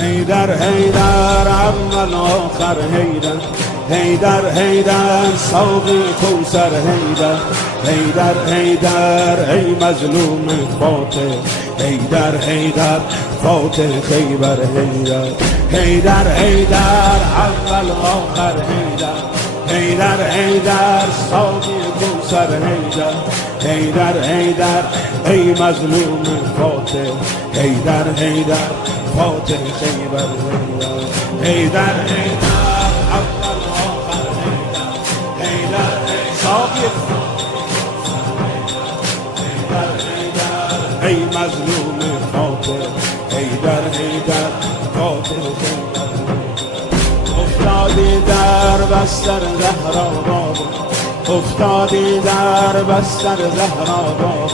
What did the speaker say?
حیدر حیدر اول آخر حیدر، حیدر حیدر ساقی کوثر حیدر، حیدر حیدر ای مظلوم فاتح، حیدر حیدر فاتح خیبر حیدر، حیدر حیدر اول آخر حیدر، حیدر حیدر ساقی کوثر حیدر، حیدر حیدر ای مظلوم فاتح، حیدر حیدر فاتح خیبر حیدر، حیدر حیدر اول آخر حیدر، حیدر ساقی حیدر حیدر ای مظلوم فاتح، حیدر حیدر فاتح خیبر افتادی در بستر زهرا بابا، افتادی در بستر زهرا بابا،